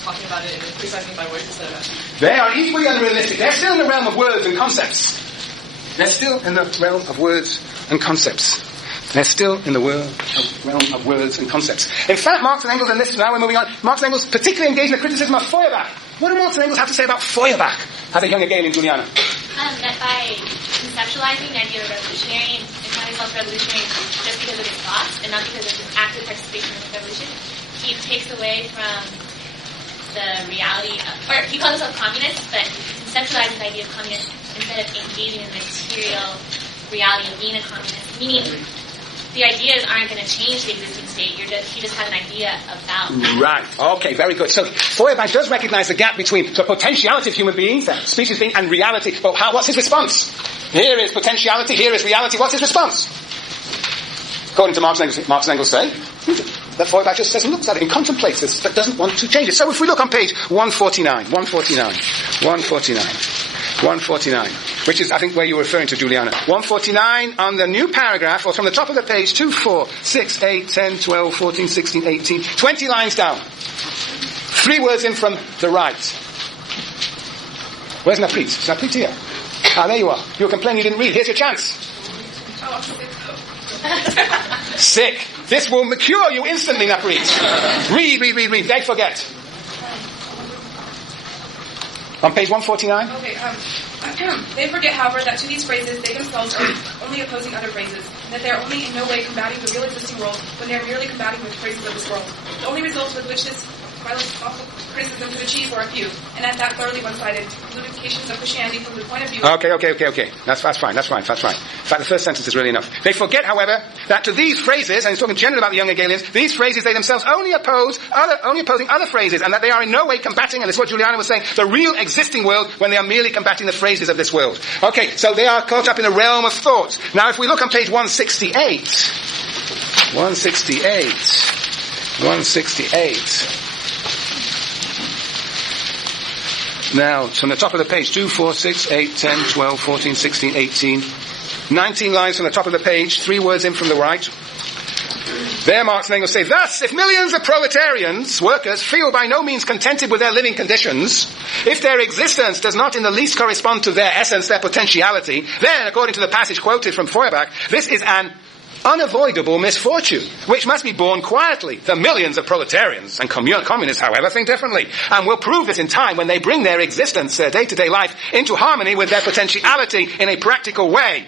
just talking about it precisely by words instead of... They are equally unrealistic. They're still in the realm of words and concepts. They're still in the realm of words and concepts. They're still in the realm of words and concepts. In fact, Marx and Engels, and this, now we're moving on, Marx and Engels particularly engage in the criticism of Feuerbach. What do Marx and Engels have to say about Feuerbach as a young Hegelian, Juliana? That by conceptualizing the idea of revolutionary and calling himself revolutionary just because of his thoughts and not because of his active participation in the revolution, he takes away from the reality of, or he calls himself communist, but he conceptualizes the idea of communist instead of engaging in the material reality of being a communist, meaning the ideas aren't going to change the existing state. He just has an idea about that. Right. Okay, very good. So Feuerbach does recognize the gap between the potentiality of human beings, species being, and reality. But what's his response? Here is potentiality, here is reality. What's his response? According to Marx and Engels say, that Feuerbach just says and looks at it and contemplates this, but doesn't want to change it. So if we look on page 149, which is, I think, where you were referring to, Juliana. 149 on the new paragraph, or from the top of the page, 2, 4, 6, 8, 10, 12, 14, 16, 18, 20 lines down. 3 words in from the right. Where's Naprit? Is Naprit here? Ah, there you are. You were complaining you didn't read. Here's your chance. Sick. This will cure you instantly, Naprit. Read. They forget. On page 149? Okay, they forget, however, that to these phrases, they themselves are only opposing other phrases, and that they are only in no way combating the real existing world when they are merely combating the phrases of this world. The only results with which this philosophical criticism could achieve were a few, and at that thoroughly one-sided, implications of Christianity from the point of view... Okay. That's fine. In fact, the first sentence is really enough. They forget, however, that to these phrases, and he's talking generally about the young Hegelians, these phrases they themselves only opposing other phrases, and that they are in no way combating, and this is what Juliana was saying, the real existing world when they are merely combating the phrases of this world. Okay, so they are caught up in the realm of thought. Now, if we look on page 168, now, from the top of the page, 2, 4, 6, 8, 10, 12, 14, 16, 18, 19 lines from the top of the page, 3 words in from the right. There Marx and Engels say, thus, if millions of proletarians, workers, feel by no means contented with their living conditions, if their existence does not in the least correspond to their essence, their potentiality, then, according to the passage quoted from Feuerbach, this is an unavoidable misfortune, which must be borne quietly. The millions of proletarians and communists, however, think differently, and will prove this in time when they bring their existence, their day-to-day life, into harmony with their potentiality in a practical way.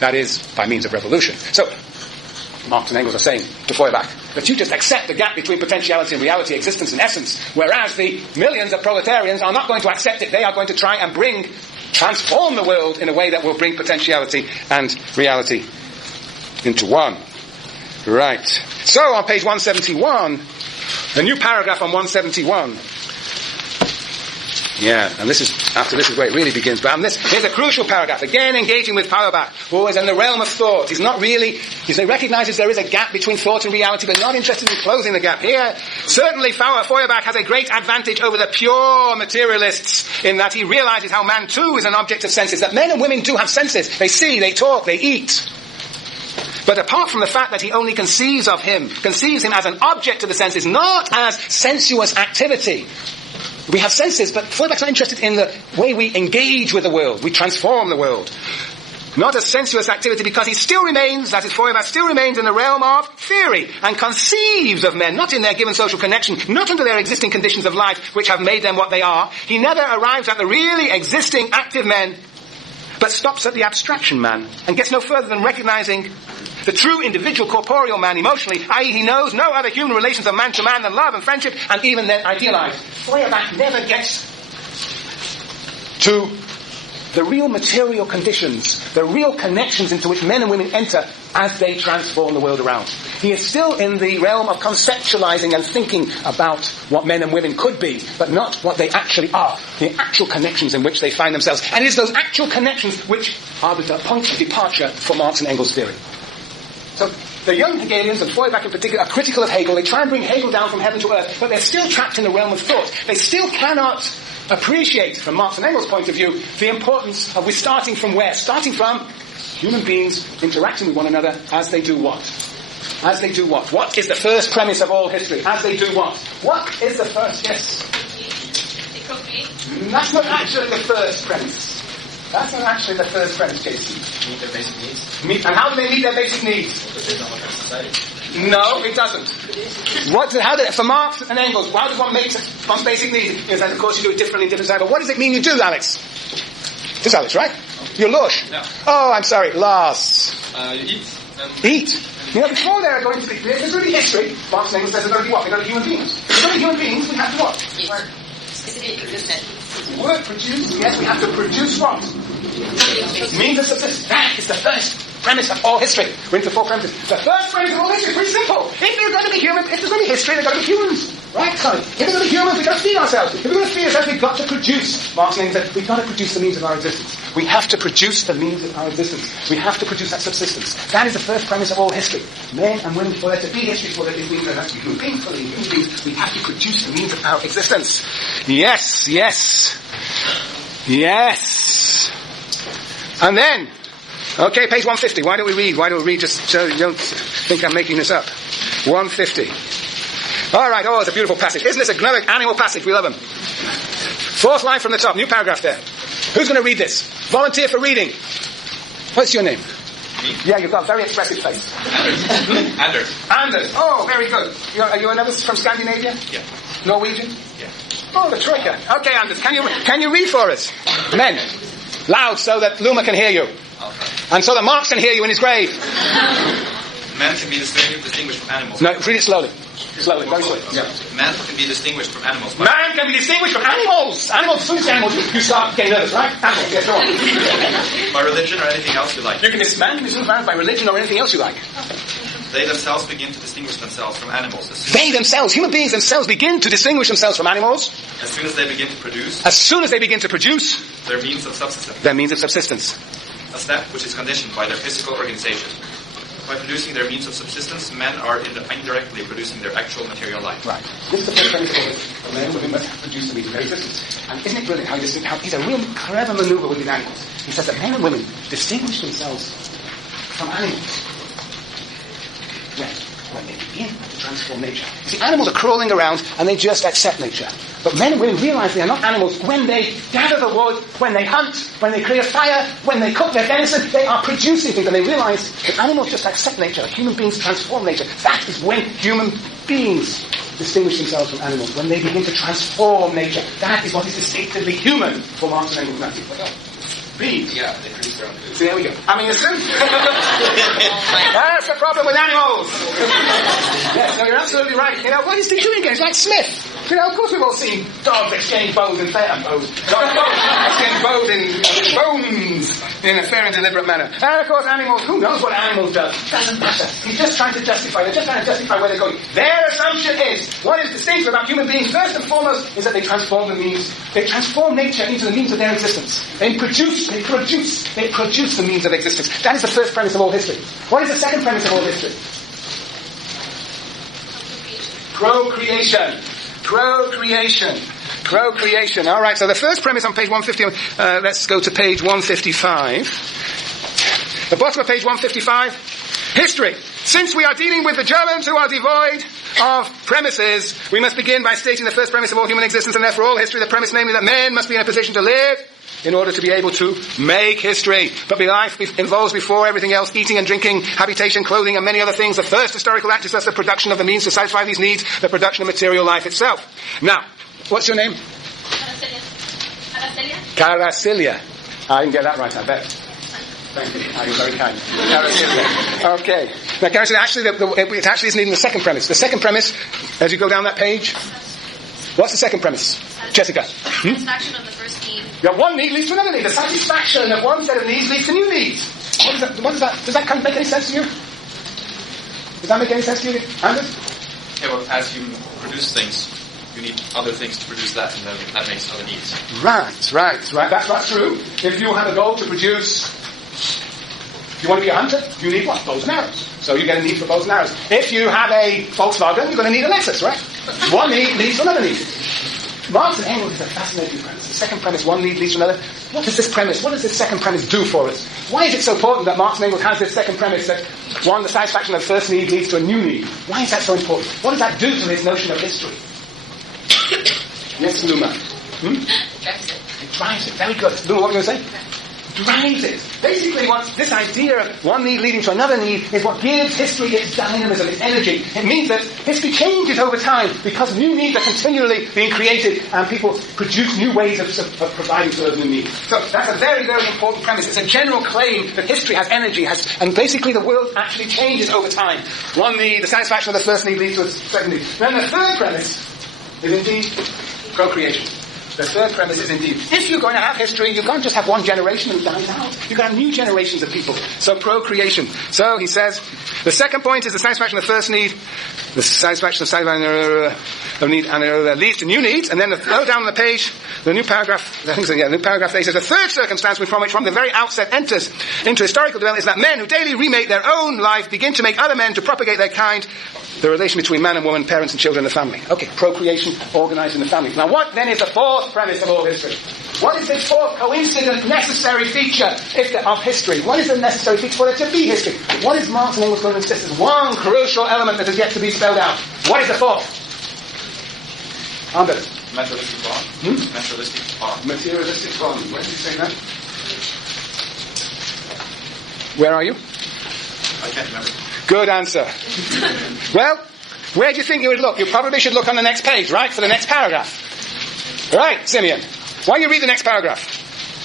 That is, by means of revolution. So, Marx and Engels are saying to Feuerbach that you just accept the gap between potentiality and reality, existence and essence, whereas the millions of proletarians are not going to accept it. They are going to try and transform the world in a way that will bring potentiality and reality into one. Right. So on page 171, the new paragraph on 171. Yeah, and this is where it really begins. But here's a crucial paragraph. Again, engaging with Feuerbach, who is in the realm of thought. He recognizes there is a gap between thought and reality, but not interested in closing the gap. Here, certainly Feuerbach has a great advantage over the pure materialists in that he realizes how man too is an object of senses, that men and women do have senses. They see, they talk, they eat. But apart from the fact that he only conceives him as an object of the senses, not as sensuous activity. We have senses, but Feuerbach's not interested in the way we engage with the world. We transform the world. Not as sensuous activity, because he still remains, that is, Feuerbach still remains in the realm of theory and conceives of men, not in their given social connection, not under their existing conditions of life, which have made them what they are. He never arrives at the really existing active men, but stops at the abstraction man and gets no further than recognizing the true individual corporeal man emotionally, i.e. he knows no other human relations of man to man than love and friendship, and even then idealized. Feuerbach never gets to the real material conditions, the real connections into which men and women enter as they transform the world around. He is still in the realm of conceptualizing and thinking about what men and women could be, but not what they actually are, the actual connections in which they find themselves. And it is those actual connections which are the point of departure for Marx and Engels' theory. So the young Hegelians, and Feuerbach in particular, are critical of Hegel. They try and bring Hegel down from heaven to earth, but they're still trapped in the realm of thought. They still cannot appreciate, from Marx and Engels' point of view, the importance of starting from where? Starting from human beings interacting with one another as they do what? As they do what? What is the first premise of all history? As they do what? What is the first? Yes. They procreate. That's not actually the first premise. That's not actually the first premise, Jason. Meet their basic needs. And how do they meet their basic needs? Because they don't want society. No, it doesn't. For Marx and Engels, how does one make one's basic needs? Is that, of course, you do it differently in different times. But what does it mean you do, Alex? This is Alex, right? You're Lush. Yeah. Oh, I'm sorry, Lars. You eat. Eat. You know, before there are going to be, there's going to be history. Marx and Engels says there's going to be what? They're going to be human beings. If there's going to be human beings, we have to what? Work, produce. Yes, we have to produce what? Means of subsistence. That is the first premise of all history. We're into 4 premises. The first premise of all history is pretty simple. If there's going to be humans, if there's going to be history, there's going to be humans. Right, sorry. If there's going to be humans, we've got to feed ourselves. If we're going to feed ourselves, we've got to produce. Marx and Engels said, we've got to produce the means of our existence. We have to produce the means of our existence. We have to produce that subsistence. That is the first premise of all history. Men and women, for there to be history, for there to be human beings, for human beings, we have to produce the means of our existence. Yes, yes. Yes. And then, okay, page 150. Why don't we read? Why don't we read just so you don't think I'm making this up? 150. All right, oh, it's a beautiful passage. Isn't this a glorious animal passage? We love them. 4th line from the top, new paragraph there. Who's going to read this? Volunteer for reading. What's your name? Me? Yeah, you've got a very expressive face. Anders. Anders. Oh, very good. Are you another from Scandinavia? Yeah. Norwegian? Yeah. Oh, the Troika. Okay, Anders, can you read for us? Men. Loud so that Luma can hear you. And so that Marx can hear you in his grave. Man can be distinguished from animals. No, read it slowly. Slowly, very slowly. Yeah. Man can be distinguished from animals. Man can be distinguished from animals. Animals, as soon as animals, you start getting nervous, right? Animals, yes, go on. By religion or anything else you like. Man can be distinguished from animals by religion or anything else you like. They themselves begin to distinguish themselves from animals. They themselves, human beings themselves, begin to distinguish themselves from animals. As soon as they begin to produce. As soon as they begin to produce. Their means of subsistence. Their means of subsistence. A step which is conditioned by their physical organization. By producing their means of subsistence, men are indirectly producing their actual material life. Right. This is the first principle that men and women must produce the means of their existence. And isn't it brilliant how he's a real clever maneuver with these animals. He says that men and women distinguish themselves from animals when they begin to transform nature. See, animals are crawling around and they just accept nature. But men and women realize they are not animals when they gather the wood, when they hunt, when they create a fire, when they cook their venison. They are producing things and they realize that animals just accept nature. Human beings transform nature. That is when human beings distinguish themselves from animals. When they begin to transform nature. That is what is distinctively human for Marx and Engels. Bees. Yeah, they produce their own food. So there we go. I mean, that's the problem with animals. Yes, no, you're absolutely right. You know, what is he doing again? It's like Smith. You know, of course we've all seen dogs exchange bows and bows exchange bows in bones in a fair and deliberate manner. And of course animals, who knows what animals do? Doesn't matter. He's just trying to justify, they're just trying to justify where they're going. Their assumption is, what is distinctive about human beings, first and foremost, is that they transform nature into the means of their existence. They produce the means of existence. That is the first premise of all history. What is the second premise of all history? Procreation. All right, so the first premise on page 150, let's go to page 155. The bottom of page 155, history. Since we are dealing with the Germans who are devoid of premises, we must begin by stating the first premise of all human existence and therefore all history, the premise namely that men must be in a position to live in order to be able to make history. But life involves before everything else eating and drinking, habitation, clothing and many other things. The first historical act is thus the production of the means to satisfy these needs, the production of material life itself. Now, what's your name? Caracilia. I didn't get that right, I bet. Thank you. You're very kind. Caracilia. Okay. Now, Caracilia, actually, it actually isn't even the second premise. The second premise, as you go down that page, what's the second premise? Jessica. Satisfaction of the first need. Yeah, one need leads to another need. The satisfaction of one set of needs leads to new needs. What is that? Does that kind of make any sense to you? Does that make any sense to you, Anders? Yeah, well, as you produce things, you need other things to produce that, and then that makes other needs. Right. That's true. If you have a goal to produce, you want to be a hunter, you need what? Bows and arrows. So you get a need for bows and arrows. If you have a Volkswagen, you're going to need a Lexus, right? One need leads to another need. Marx and Engels is a fascinating premise. The second premise, one need leads to another. What is this premise? What does this second premise do for us? Why is it so important that Marx and Engels has this second premise that one, the satisfaction of the first need leads to a new need? Why is that so important? What does that do to his notion of history? Yes, Luma. It drives it. Very good. Luma, what were you going to say? Drives it. Basically, this idea of one need leading to another need is what gives history its dynamism, its energy. It means that history changes over time because new needs are continually being created and people produce new ways of providing for those new needs. So that's a very, very important premise. It's a general claim that history has energy, and basically the world actually changes over time. One need, the satisfaction of the first need leads to a second need. Then the third premise is indeed procreation. The third premise is indeed, if you're going to have history, you can't just have one generation and it dies out. You've got to have new generations of people. So procreation. So he says, the second point is the satisfaction of the first need, the satisfaction of need, and it leads to new needs. And then low down on the page, the new paragraph, I think so, yeah, the new paragraph there says, the third circumstance which from the very outset enters into historical development is that men who daily remake their own life begin to make other men to propagate their kind, the relation between man and woman, parents and children, and the family. Okay, procreation, organising the family. Now what then is the fourth premise of all history? What is this fourth coincident necessary feature of history? What is the necessary feature for it to be history? What is Marx and Engels going to insist is one crucial element that has yet to be spelled out? What is the fourth? Anders? Materialistic bond. Materialistic bond. Materialistic bond. Where did you say that? Where are you? I can't remember. Good answer. Well, where do you think you would look? You probably should look on the next page, right? For the next paragraph. Right, Simeon. Why don't you read the next paragraph?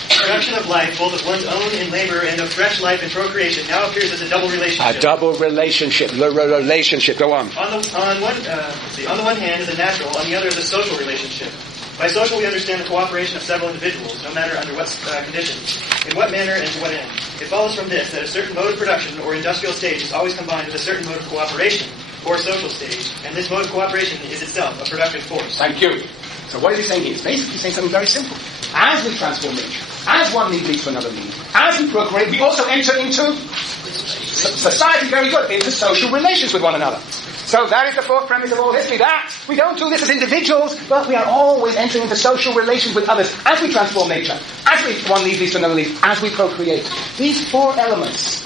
Production of life, both of one's own in labor and of fresh life in procreation, now appears as a double relationship. A double relationship. Relationship. Go on. On the one hand is a natural, on the other is a social relationship. By social, we understand the cooperation of several individuals, no matter under what conditions, in what manner, and to what end. It follows from this that a certain mode of production or industrial stage is always combined with a certain mode of cooperation or social stage, and this mode of cooperation is itself a productive force. Thank you. So what is he saying here? He's basically saying something very simple. As we transform nature, as one need leads to another need, as we procreate, we also enter into society, very good, into social relations with one another. So that is the fourth premise of all history, that we don't do this as individuals, but we are always entering into social relations with others as we transform nature, as one need leads to another need, as we procreate. These four elements,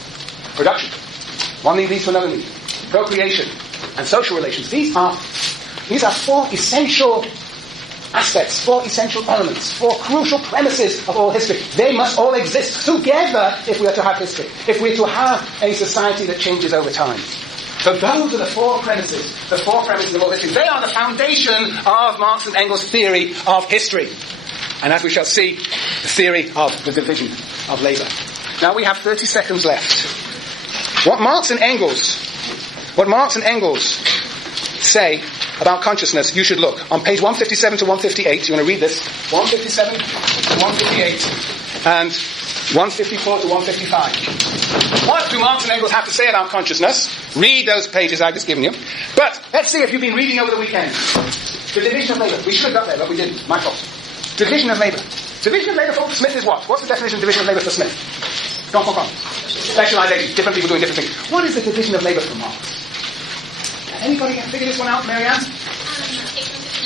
production, one need leads to another need, procreation, and social relations, these are four essential aspects, four essential elements, four crucial premises of all history. They must all exist together if we are to have history, if we are to have a society that changes over time. So those are the four premises of all history. They are the foundation of Marx and Engels' theory of history. And as we shall see, the theory of the division of labour. Now we have 30 seconds left. What Marx and Engels say about consciousness, you should look. On page 157 to 158, you want to read this, 157 to 158, and 154 to 155. What do Marx and Engels have to say about consciousness? Read those pages I've just given you. But let's see if you've been reading over the weekend. The division of labour. We should have got there, but we didn't. My fault. Division of labour. Division of labour for Smith is what? What's the definition of division of labour for Smith? Come on. Specialisation. Different people doing different things. What is the division of labour for Marx? Anybody can figure this one out, Marianne? The division of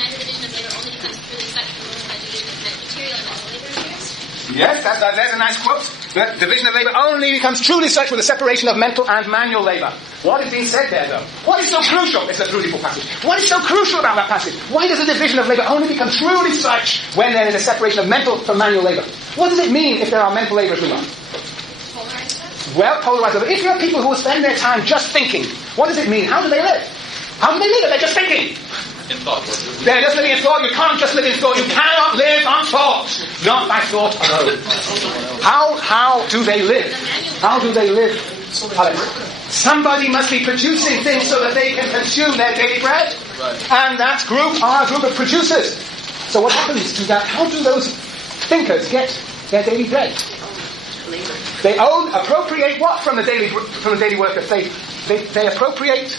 labor only becomes really such when women are division of material and mental labor appears. Yes, there's a nice quote. The division of labour only becomes truly such with the separation of mental and manual labour. What is being said there, though? What is so crucial? It's a beautiful passage. What is so crucial about that passage? Why does the division of labour only become truly such when there is a separation of mental from manual labour? What does it mean if there are mental labourers who are? Well, polarised labour. If you have people who will spend their time just thinking, what does it mean? How do they live? How do they live? They're just thinking. In thought. They're just living in thought. You can't just live in thought. You cannot live on thought. Not by thought alone. How do they live? How do they live? Alex? Somebody must be producing things so that they can consume their daily bread. Right. And that group are a group of producers. So what happens to that? How do those thinkers get their daily bread? They appropriate what from the daily workers? They appropriate.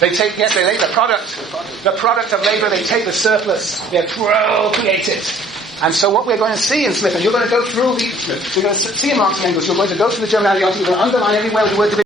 They take the product of labour, they take the surplus, they appropriate it. And so what we're going to see in Smith, and you're going to go through you're going to see in Marx and Engels, you're going to go through the German ideology, you're going to underline everywhere the word division.